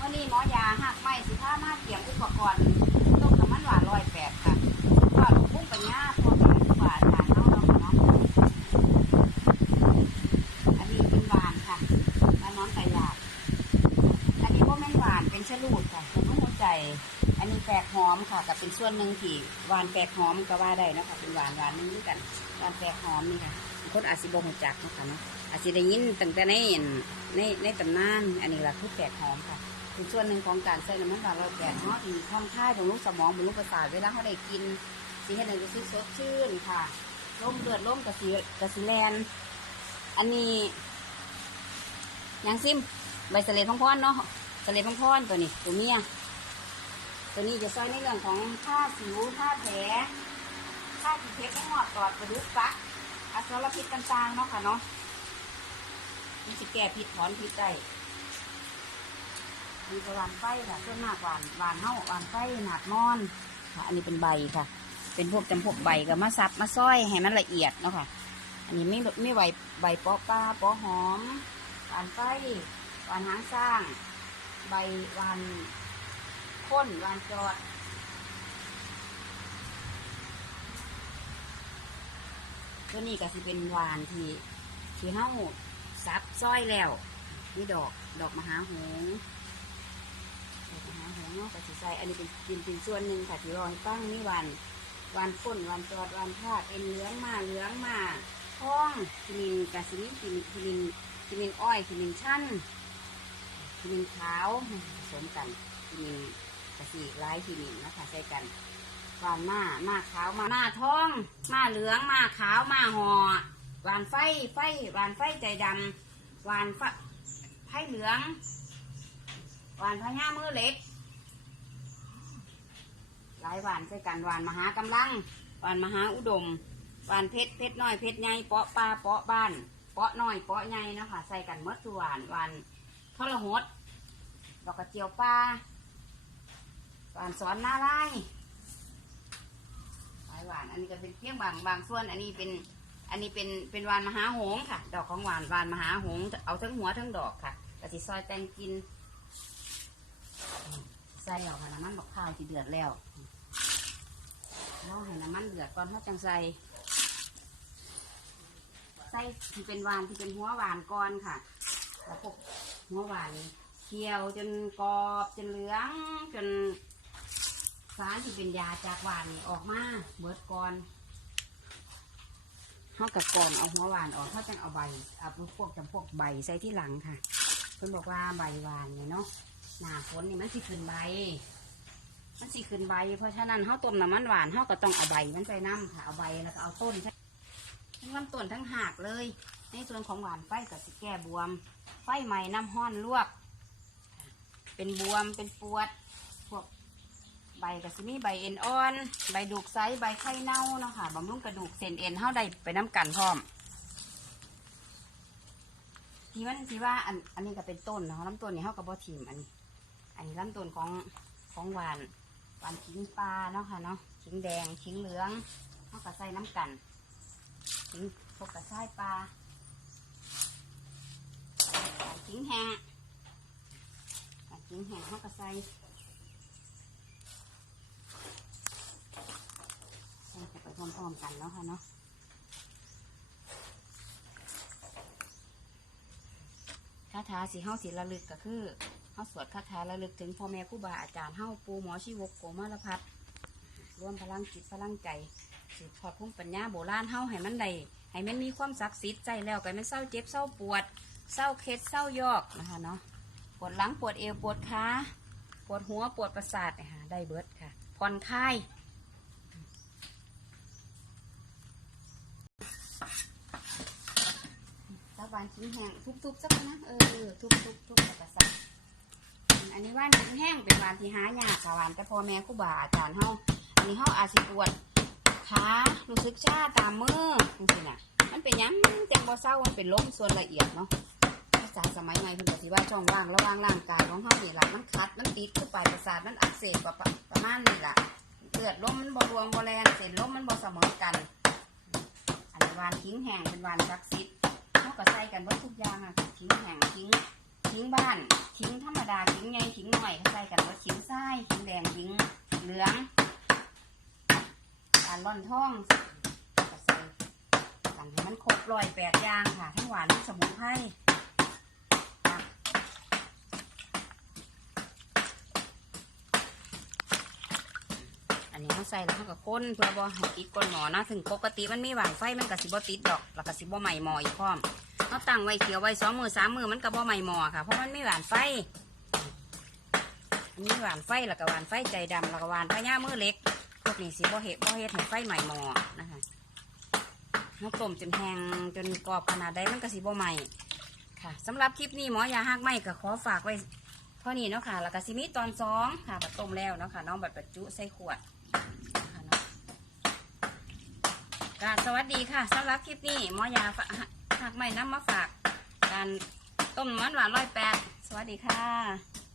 วันนี้หมอยาหักไม้สิผ้ามาเตรียมอุปกรณ์ต้มน้ำมันหวานร้อยแปดค่ะทอดพุ่งปัญญาพวกนี้กว่าจานเนาะเนาะเนาะอันนี้เป็นหวานค่ะแล้วน้องไก่หลาดอันนี้พวกแม่นหวานเป็นชะลูดค่ะเป็นหัวใจ อันนี้แปลกหอมค่ะกับเป็นส่วนหนึ่งที่หวานแปลกหอมก็ว่าได้นะคะเป็นหวานหวานนึงด้วยกันหวานแปลกหอมนี่ค่ะคนอาจสิบ่หูจักนะคะเนาะ อาจสิได้ยินตั้งแต่ในในในตำนาน อันนี้ละคือแปลกหอมค่ะเป็นส่วนหนึ่งของการใส่น้ำมันหวาเราแปดเนาะอีกท่องท่ายของลูกสมองบนลูกประสาทเวลาเขาได้กินสีให้หนึ่งก็สีสดชื่นค่ะร่มเลือดร่มกระสีกระสีแลนอันนี้ยังซิมใบสเลพังพรเนาะสเลพังพรตัวนี้ตัวเมียตัวนี้จะช่วยในเรื่องของท่าสิวท่าแผลท่าขีดเพชรให้หอดตอดกระดูกฟักอสรพิษต่างๆเนาะค่ะเนาะ นี่จะแก้พิษถอนพิษได้มีกระวานไฟค่ะส่วนมากหวานหวานเน่าหวานไฟหนาดมอนค่ะ อันนี้เป็นใบค่ะ เป็นพวกจำพวกใบกับมาซับมาซ้อยให้มันละเอียดเนาะค่ะ อันนี้ไม่ไม่ใบใบปาะปลาปาะหอมหวานไฟหวานหางสร้าง ใบหวานข้นหวานจอดตัวนี้ก็สิเป็นหวานที่ที่เฮา ซับซ้อยแล้วนี่ดอกดอกมหาหงส์ดอกมหาหงส์เนาะก็สิใสอันนี้เป็นเป็นเป็นส่วนหนึ่งค่ะที่รอให้ฟังนี่วานวานข้นวานจอดวานพาดเอ็นเหลืองมาเหลืองมาท้องกินินกาสินินกินินกินินกินินอ้อยกินินชั้นกินินขาวผสมกันกินินกะสีไล่ทีนี้นะคะใส่กันวานมามาขาวมาหน้าท้อง มาเหลืองมาขาวมาหอ หวานไฟไฟหวานไฟใจดำหวานไฟเหลืองหวานพญามือเล็ก หลายหวานใส่กันหวานมหากำลังหวานมหาอุดมหวานเพชรเพชรน้อยเพชรใหญ่เปาะปลาเปาะบ้านเปาะน้อยเปาะใหญ่นะคะใส่กันหมดทุกหวานหวานทรหดดอกกระเจียวปลาหวานสอนหน้าไร่หวานหวานอันนี้ก็เป็นเพียงบางบางส่วนอันนี้เป็น อันนี้เป็นเป็นวานมหาหงค่ะ ดอกของหวานวานมหาหงเอาทั้งหัวทั้งดอกค่ะกระสิซอยแตงกินใส่ออกค่ะน้ำมันบอกข้าวที่เดือดแล้วรอให้น้ำมันเดือดก่อนเขาจังใส่ใส่ที่เป็นวานที่เป็นหัวหวานก่อนค่ะ แล้วพวกหัวหวานเคี่ยวจนกรอบจนเหลืองจนสารที่เป็นยาจากหวานนี่ออกมาเบิดก่อน เขากับกอนเอาหัวหวานออกเขาจังเอาใบเอาพวกจำพวกใบใส่ที่หลังค่ะ เพิ่นบอกว่าใบหวานเนี่เนาะหน้าฝนนี่มันสิขึ้นใบ มันสิขึ้นใบ เพราะฉะนั้นเขาต้มน้ำมันหวานเขาก็ต้องเอาใบมันไปน้ำค่ะ เอาใบแล้วก็เอาต้นทั้งลำต้นทั้งหากเลย ในส่วนของหวานไฟก็สิแก้บวม ไฟใหม่น้ำห้อนลวก เป็นบวมเป็นปวด พวก ใบก็สิมีใบเอ็นอ่อน ใบดูกไซใบไข่เน่าเนาะค่ะบำรุงกระดูกเส้นเอ็นเฮาได้ไปน้ำกันพร้อมที่มันที่ว่าอันอันนี้ก็เป็นต้นเนาะลำต้นนี่เฮาก็บ่ทิมอันนี้ อันนี้ลำต้นของของหวานหวานขิงปลาเนาะค่ะเนาะขิงแดงขิงเหลืองเฮาก็ใส่น้ำกันขิงพวกกระชายปลาขิงแห้งขิงแห้งเขาก็ใส่ใส่ไปพ ร้อมๆกันเนาะค่ะเนาะคาถาสีเฮาสีระลึกก็คือเฮาสวดคาถาระลึกถึงพ่อแม่ครูบาอาจารย์เฮาปูหมอชีวกโกมารพัฒน์รวมพลังจิตพลังใจสืบทอดภูมิปัญญาโบราณเฮาให้มันได้ให้มันมีความศักดิ์สิทธิ์ใจแล้วก็ไม่เศร้าเจ็บเศร้าปวดเศร้าเคล็ดเศร้ายอกนะคะเนาะปวดหลังปวดเอวปวดขาปวดหัวปวดประสาทนี่ยค่ะได้เบิดค่ะผ่อนคลาย สักวันชิ้นแห้งทุบๆสักนะเออทุบๆทุบกระสับอันนี้ว่านชิ้นแห้งเป็นวานที่หายากค่ะวานแต่พ่อแม่ครูบาอาจารย์เฮาอันนี้เฮาอาจสิปวดขารู้สึกชาตามมือจังซี่น่ะมันเป็นยังจังบ่เศร้ามันเป็นล้มส่วนละเอียดเนาะภาษาสมัยใหม่เพิ่นก็สิว่าช่องว่างระหว่างร่างกายของเฮานี่ล่ะมันคัดมันติดคือปลายประสาทมันอักเสบประประประมาณนี้ล่ะเลือดล้มมันบ่รวงบ่แรงเส้นล้มมันบ่เสมอกัน อันนี้วานทิ้งแห้งเป็นวานศักดิ์สิทธิ์เฮา ก็ใส่กันเบิดทุกอย่างอะทิ้งแห้งทิ้งขิงบ้านขิงธรรมดาขิงไงขิงหน่อยใส่กันว่าขิงทรายขิงแดงขิงเหลืองการร่อนท่องก็ใส่กันให้มันครบรอยแปดอย่างค่ะทั้งหวานทั้งสมุนไพรค่ะอันนี้เขาใส่แล้วเขาก็ค้นเพื่อบ่ให้ติดก้นหมอนะถึงปกติมันมีหวานไฟมันก็สิบ่ติดดอก แล้วก็สิบ่ใหม่หมออีกพร้อม เขาตั้งไว้เขียวไว้สองมือสามมือมันก็บ่ใหม่หมอค่ะ เพราะมันไม่หวานไฟอันนี้หวานไฟแล้วก็หวานไฟใจดำแล้วก็หวานพญามือเล็กพวกนี้สิบ่เห็ดบ่เห็ดให้ไฟใหม่หมอนะคะเขาต้มจนแห้งจนกรอบขนาดใดมันก็สิบ่ใหม่ค่ะสำหรับคลิปนี้หมอยาหักไหมก็ขอฝากไว้เท่านี้เนาะค่ะ แล้วก็สิมีตอนสองค่ะบัดต้มแล้วเนาะค่ะ น้องบัดบรรจุใส่ขวดค่ะเนาะก็สวัสดีค่ะสำหรับคลิปนี้หมอยาฝาก หักใหม่น้ำมาฝากการต้มมันหวานร้อยแปดสวัสดีค่ะ